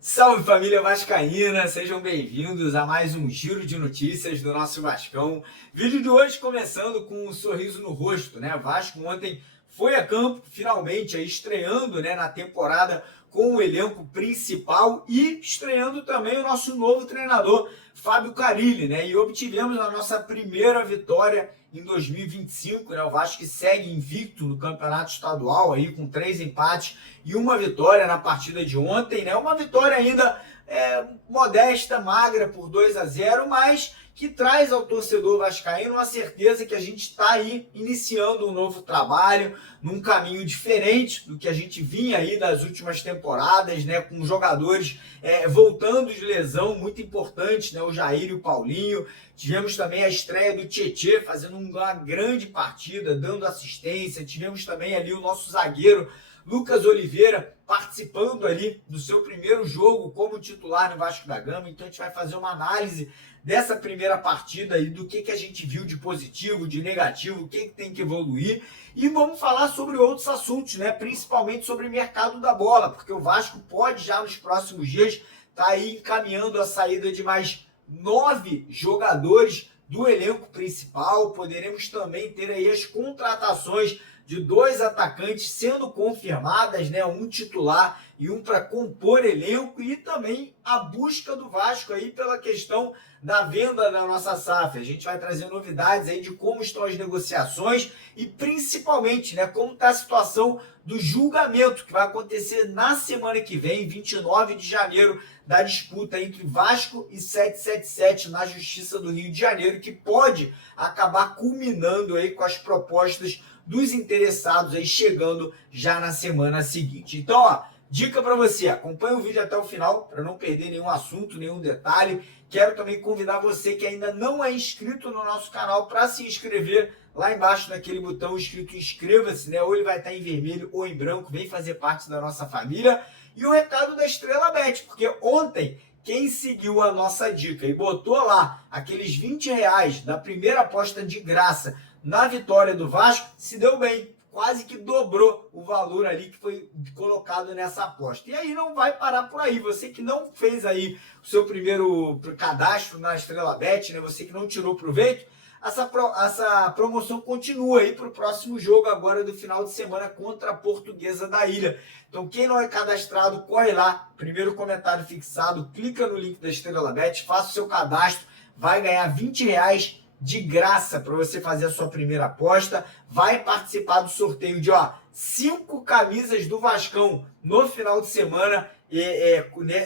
Salve família vascaína, sejam bem-vindos a mais um giro de notícias do nosso Vascão. Vídeo de hoje começando com um sorriso no rosto, né? Vasco ontem foi a campo, finalmente aí estreando, né, na temporada com o elenco principal e estreando também o nosso novo treinador, Fábio Carille, né? E obtivemos a nossa primeira vitória em 2025, né? O Vasco que segue invicto no campeonato estadual aí com 3 empates e uma vitória na partida de ontem, né? Uma vitória ainda modesta, magra por 2-0, mas que traz ao torcedor vascaíno uma certeza que a gente está aí iniciando um novo trabalho, num caminho diferente do que a gente vinha aí das últimas temporadas, né? Com jogadores voltando de lesão muito importante, né? O Jair e o Paulinho. Tivemos também a estreia do Tietê fazendo uma grande partida, dando assistência. Tivemos também ali o nosso zagueiro Lucas Oliveira participando ali do seu primeiro jogo como titular no Vasco da Gama. Então a gente vai fazer uma análise dessa primeira partida e do que a gente viu de positivo, de negativo, o que tem que evoluir. E vamos falar sobre outros assuntos, né? Principalmente sobre o mercado da bola, porque o Vasco pode já nos próximos dias estar aí encaminhando a saída de mais 9 jogadores do elenco principal. Poderemos também ter aí as contratações de 2 atacantes sendo confirmadas, né? Um titular e um para compor elenco, e também a busca do Vasco aí pela questão da venda da nossa SAF. A gente vai trazer novidades aí de como estão as negociações e principalmente, né, como está a situação do julgamento que vai acontecer na semana que vem, 29 de janeiro, da disputa entre Vasco e 777 na Justiça do Rio de Janeiro, que pode acabar culminando aí com as propostas dos interessados aí chegando já na semana seguinte. Então, ó, dica para você, acompanha o vídeo até o final para não perder nenhum assunto, nenhum detalhe. Quero também convidar você que ainda não é inscrito no nosso canal para se inscrever lá embaixo naquele botão escrito inscreva-se, né? Ou ele vai estar em vermelho ou em branco, vem fazer parte da nossa família. E o recado da Estrela Bet, porque ontem quem seguiu a nossa dica e botou lá aqueles R$20 da primeira aposta de graça na vitória do Vasco, se deu bem. Quase que dobrou o valor ali que foi colocado nessa aposta. E aí não vai parar por aí. Você que não fez aí o seu primeiro cadastro na Estrela Bet, né? Você que não tirou proveito, essa promoção continua aí para o próximo jogo agora do final de semana contra a Portuguesa da Ilha. Então quem não é cadastrado, corre lá, primeiro comentário fixado, clica no link da Estrela Bet, faça o seu cadastro, vai ganhar R$20 de graça para você fazer a sua primeira aposta. Vai participar do sorteio de 5 camisas do Vascão no final de semana,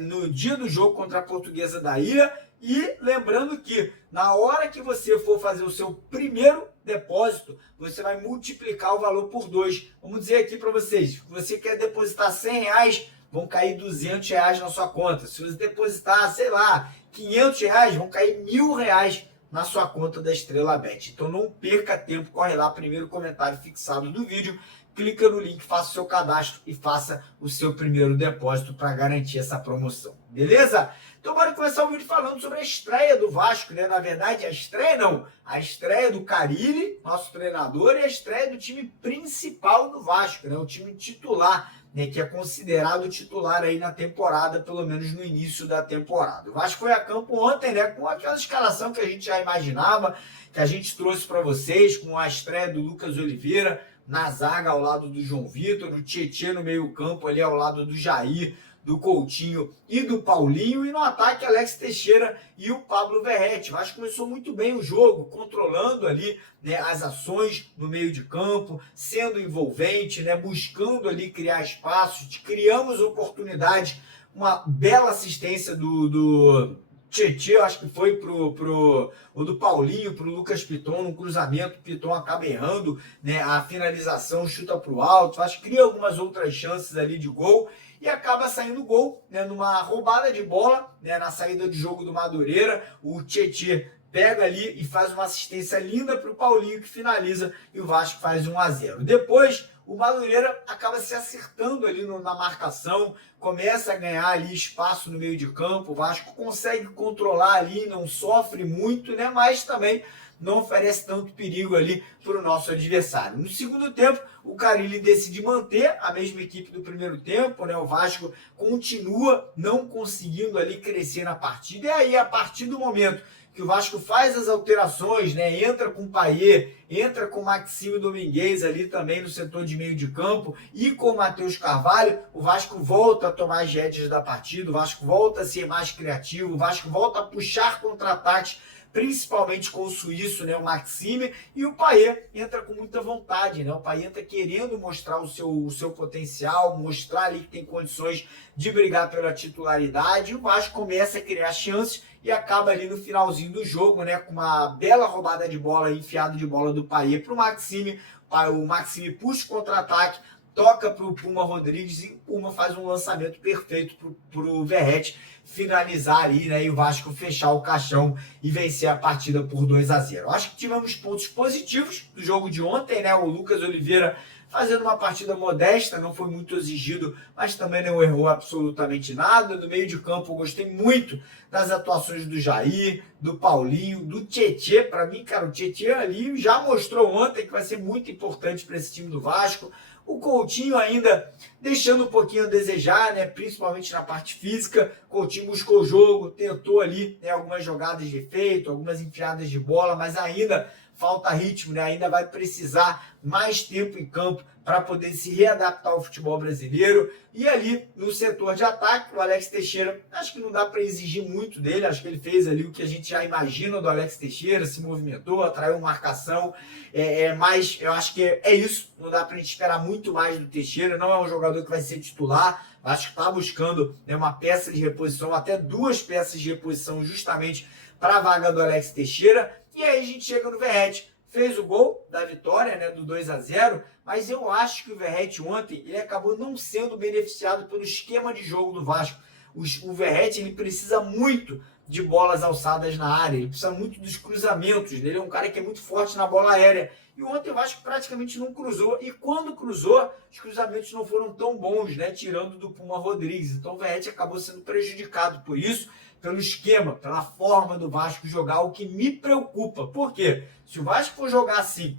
no dia do jogo contra a Portuguesa da Ilha. E lembrando que na hora que você for fazer o seu primeiro depósito, você vai multiplicar o valor por 2. Vamos dizer aqui para vocês, se você quer depositar R$100, vão cair R$200 na sua conta. Se você depositar, sei lá, R$500, vão cair R$1.000 na sua conta da Estrela Bet. Então não perca tempo, corre lá, primeiro comentário fixado do vídeo, clica no link, faça o seu cadastro e faça o seu primeiro depósito para garantir essa promoção, beleza? Então bora começar o vídeo falando sobre a estreia do Vasco, né? Na verdade, a estreia não, a estreia do Carille, nosso treinador, e a estreia do time principal do Vasco, né? O time titular, né, que é considerado titular aí na temporada, pelo menos no início da temporada. O Vasco foi a campo ontem, né, com aquela escalação que a gente já imaginava, que a gente trouxe para vocês, com a estreia do Lucas Oliveira na zaga ao lado do João Vitor, o Tietê no meio-campo ali ao lado do Jair, do Coutinho e do Paulinho, e no ataque Alex Teixeira e o Pablo Verratti. O Vasco começou muito bem o jogo, controlando ali, né, as ações no meio de campo, sendo envolvente, né, buscando ali criar espaços, criamos oportunidades, uma bela assistência do Tietê, acho que foi o do Paulinho, pro Lucas Piton, no cruzamento, o Piton acaba errando, né, a finalização, chuta pro alto, acho que cria algumas outras chances ali de gol, e acaba saindo gol, né, numa roubada de bola, né, na saída de jogo do Madureira. O Tietê pega ali e faz uma assistência linda para o Paulinho, que finaliza, e o Vasco faz 1-0. Depois, o Madureira acaba se acertando ali na marcação, começa a ganhar ali espaço no meio de campo, o Vasco consegue controlar ali, não sofre muito, né? Mas também não oferece tanto perigo ali para o nosso adversário. No segundo tempo, o Carille decide manter a mesma equipe do primeiro tempo, né? O Vasco continua não conseguindo ali crescer na partida, e aí, a partir do momento que o Vasco faz as alterações, né? Entra com o Payet, entra com o Maxime Domingues ali também no setor de meio de campo e com o Matheus Carvalho, o Vasco volta a tomar as rédeas da partida, o Vasco volta a ser mais criativo, o Vasco volta a puxar contra-ataques, principalmente com o suíço, né, o Maxime, e o Payet entra com muita vontade, né? O Payet entra querendo mostrar o seu potencial, mostrar ali que tem condições de brigar pela titularidade, e o Vasco começa a criar chances e acaba ali no finalzinho do jogo, né, com uma bela roubada de bola, enfiada de bola do Payet para o Maxime. O Maxime puxa o contra-ataque, toca para o Puma Rodrigues e o Puma faz um lançamento perfeito para o Verratti finalizar ali, né, e o Vasco fechar o caixão e vencer a partida por 2-0. Acho que tivemos pontos positivos do jogo de ontem, né? O Lucas Oliveira fazendo uma partida modesta, não foi muito exigido, mas também não errou absolutamente nada. No meio de campo, eu gostei muito das atuações do Jair, do Paulinho, do Tietê. Para mim, cara, o Tietê ali já mostrou ontem que vai ser muito importante para esse time do Vasco. O Coutinho ainda deixando um pouquinho a desejar, né? Principalmente na parte física. O Coutinho buscou o jogo, tentou ali, né, algumas jogadas de efeito, algumas enfiadas de bola, mas ainda falta ritmo, né? Ainda vai precisar mais tempo em campo para poder se readaptar ao futebol brasileiro. E ali no setor de ataque, o Alex Teixeira, acho que não dá para exigir muito dele, acho que ele fez ali o que a gente já imagina do Alex Teixeira, se movimentou, atraiu marcação, mas eu acho que é isso, não dá para a gente esperar muito mais do Teixeira, não é um jogador que vai ser titular, acho que está buscando, né, uma peça de reposição, até duas peças de reposição justamente para a vaga do Alex Teixeira. E aí a gente chega no Verratti, fez o gol da vitória, né, do 2-0, mas eu acho que o Verratti ontem ele acabou não sendo beneficiado pelo esquema de jogo do Vasco. O Verratti ele precisa muito de bolas alçadas na área, ele precisa muito dos cruzamentos, ele é um cara que é muito forte na bola aérea. E ontem o Vasco praticamente não cruzou, e quando cruzou, os cruzamentos não foram tão bons, né, tirando do Puma Rodrigues. Então o Verratti acabou sendo prejudicado por isso, pelo esquema, pela forma do Vasco jogar, o que me preocupa. Por quê? Se o Vasco for jogar assim,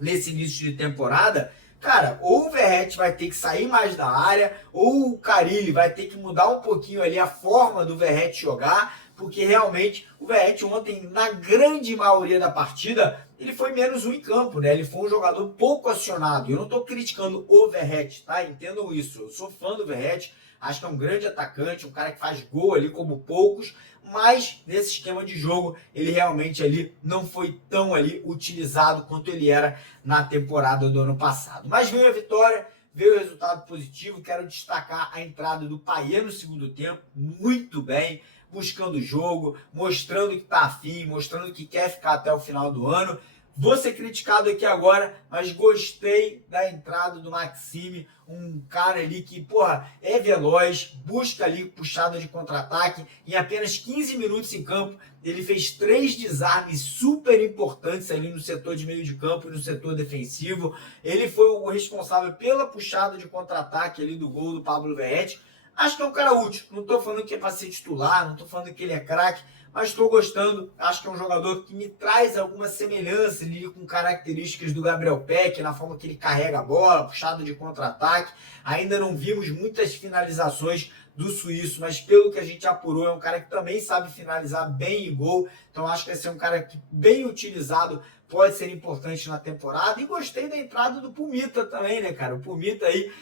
nesse início de temporada, cara, ou o Verratti vai ter que sair mais da área, ou o Carille vai ter que mudar um pouquinho ali a forma do Verratti jogar, porque realmente o Verratti ontem, na grande maioria da partida, ele foi menos um em campo, né? Ele foi um jogador pouco acionado. Eu não estou criticando o Verratti, tá? Entendam isso. Eu sou fã do Verratti, acho que é um grande atacante, um cara que faz gol ali como poucos, mas nesse esquema de jogo ele realmente ali não foi tão ali utilizado quanto ele era na temporada do ano passado. Mas veio a vitória, veio o resultado positivo. Quero destacar a entrada do Payet no segundo tempo, muito bem, buscando o jogo, mostrando que está afim, mostrando que quer ficar até o final do ano. Vou ser criticado aqui agora, mas gostei da entrada do Maxime, um cara ali que, porra, é veloz, busca ali puxada de contra-ataque. Em apenas 15 minutos em campo, ele fez 3 desarmes super importantes ali no setor de meio de campo e no setor defensivo. Ele foi o responsável pela puxada de contra-ataque ali do gol do Pablo Verratti. Acho que é um cara útil, não estou falando que é para ser titular, não estou falando que ele é craque, mas estou gostando. Acho que é um jogador que me traz alguma semelhança ali com características do Gabriel Peck, na forma que ele carrega a bola, puxado de contra-ataque. Ainda não vimos muitas finalizações do suíço, mas pelo que a gente apurou, é um cara que também sabe finalizar bem em gol. Então acho que vai ser um cara que, bem utilizado, pode ser importante na temporada. E gostei da entrada do Pumita também, né, cara? O Pumita aí,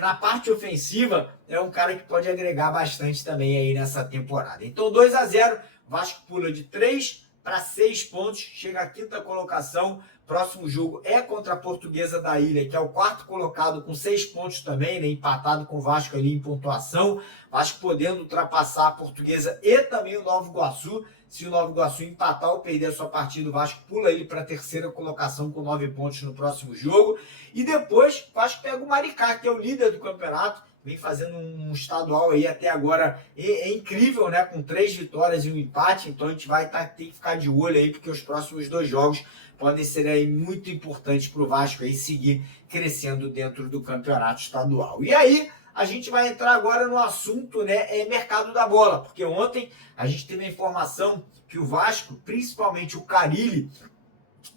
na parte ofensiva, é um cara que pode agregar bastante também aí nessa temporada. Então 2-0, Vasco pula de 3 para 6 pontos, chega à 5ª colocação. Próximo jogo é contra a Portuguesa da Ilha, que é o 4º colocado com 6 pontos também, né, empatado com o Vasco ali em pontuação. Vasco podendo ultrapassar a Portuguesa e também o Nova Iguaçu. Se o Nova Iguaçu empatar ou perder a sua partida, o Vasco pula ele para a 3ª colocação com 9 pontos no próximo jogo. E depois o Vasco pega o Maricá, que é o líder do campeonato, vem fazendo um estadual aí até agora incrível, né? Com 3 vitórias e um empate, então a gente vai ter que ficar de olho aí, porque os próximos 2 jogos podem ser aí muito importantes para o Vasco aí seguir crescendo dentro do campeonato estadual. E aí, a gente vai entrar agora no assunto, né, mercado da bola, porque ontem a gente teve a informação que o Vasco, principalmente o Carille,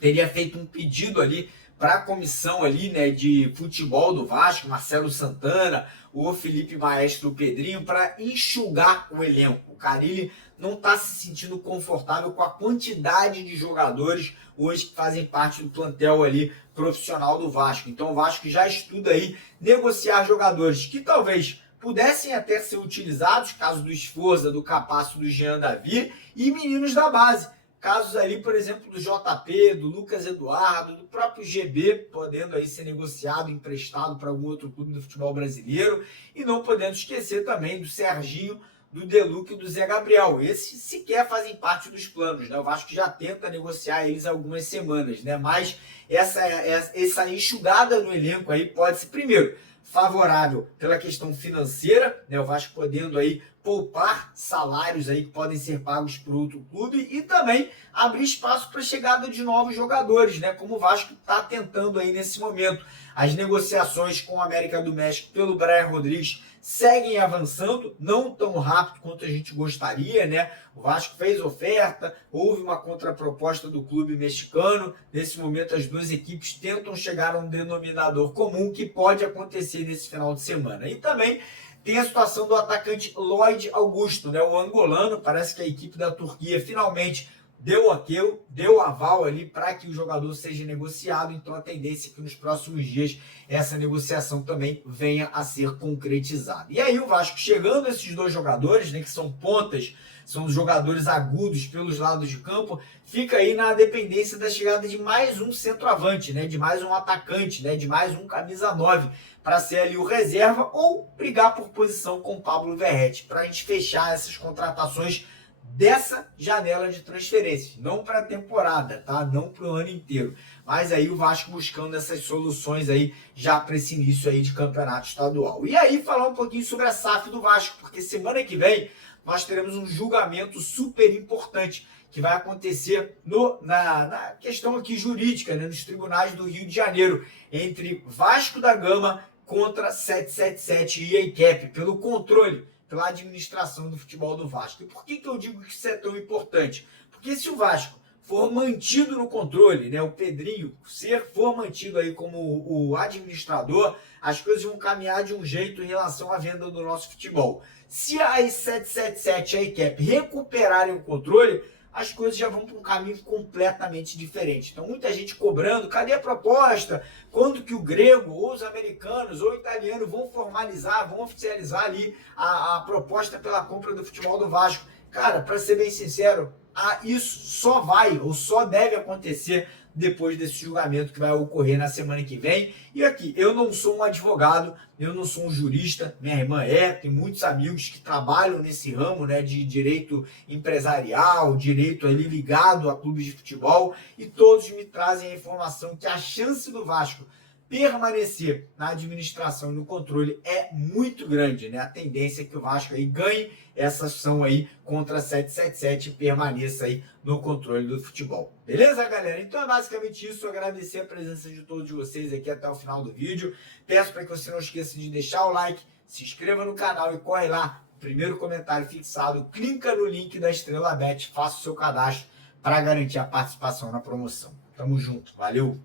teria feito um pedido ali para a comissão ali, né, de futebol do Vasco, Marcelo Santana, o Felipe Maestro, o Pedrinho, para enxugar o elenco. O Carille não está se sentindo confortável com a quantidade de jogadores hoje que fazem parte do plantel ali profissional do Vasco. Então o Vasco já estuda aí negociar jogadores que talvez pudessem até ser utilizados, caso do Esforza, do Capasso, do Jean Davi, e meninos da base. Casos ali, por exemplo, do JP, do Lucas Eduardo, do próprio GB, podendo aí ser negociado, emprestado para algum outro clube do futebol brasileiro. E não podendo esquecer também do Serginho, do Deluca e do Zé Gabriel. Esses sequer fazem parte dos planos, né? O Vasco já tenta negociar eles há algumas semanas, né? Mas essa enxugada no elenco aí pode ser, primeiro, favorável pela questão financeira, né? O Vasco podendo aí poupar salários aí que podem ser pagos por outro clube e também abrir espaço para a chegada de novos jogadores, né? Como o Vasco está tentando aí nesse momento. As negociações com a América do México pelo Brian Rodrigues seguem avançando, não tão rápido quanto a gente gostaria, né? O Vasco fez oferta, houve uma contraproposta do clube mexicano. Nesse momento, as duas equipes tentam chegar a um denominador comum que pode acontecer nesse final de semana. E também tem a situação do atacante Lloyd Augusto, né? O angolano. Parece que a equipe da Turquia finalmente deu aval ali para que o jogador seja negociado, então a tendência é que nos próximos dias essa negociação também venha a ser concretizada. E aí o Vasco chegando a esses 2 jogadores, né, que são pontas, são jogadores agudos pelos lados de campo, fica aí na dependência da chegada de mais um centroavante, né, de mais um atacante, né, de mais um camisa 9, para ser ali o reserva ou brigar por posição com o Pablo Verratti, para a gente fechar essas contratações dessa janela de transferência, não para a temporada, tá? Não para o ano inteiro. Mas aí o Vasco buscando essas soluções aí já para esse início aí de campeonato estadual. E aí falar um pouquinho sobre a SAF do Vasco, porque semana que vem nós teremos um julgamento super importante que vai acontecer na questão aqui jurídica, né, nos tribunais do Rio de Janeiro, entre Vasco da Gama contra 777 e ANCAP, pelo controle, pela administração do futebol do Vasco. E por que eu digo que isso é tão importante? Porque se o Vasco for mantido no controle, né, o Pedrinho for mantido aí como o administrador, as coisas vão caminhar de um jeito em relação à venda do nosso futebol. Se a 777 e a ANCAP recuperarem o controle, as coisas já vão para um caminho completamente diferente. Então, muita gente cobrando, cadê a proposta? Quando que o grego, ou os americanos, ou o italiano vão formalizar, vão oficializar ali a proposta pela compra do futebol do Vasco? Cara, para ser bem sincero, isso só vai, ou só deve acontecer depois desse julgamento que vai ocorrer na semana que vem. E aqui, eu não sou um advogado, eu não sou um jurista, minha irmã tem muitos amigos que trabalham nesse ramo, né, de direito empresarial, direito ali ligado a clubes de futebol, e todos me trazem a informação que a chance do Vasco permanecer na administração e no controle é muito grande, né? A tendência é que o Vasco aí ganhe essa ação aí contra a 777 e permaneça aí no controle do futebol. Beleza, galera? Então é basicamente isso. Agradecer a presença de todos vocês aqui até o final do vídeo. Peço para que você não esqueça de deixar o like, se inscreva no canal e corre lá, primeiro comentário fixado, clica no link da Estrela Bet, faça o seu cadastro para garantir a participação na promoção. Tamo junto, valeu!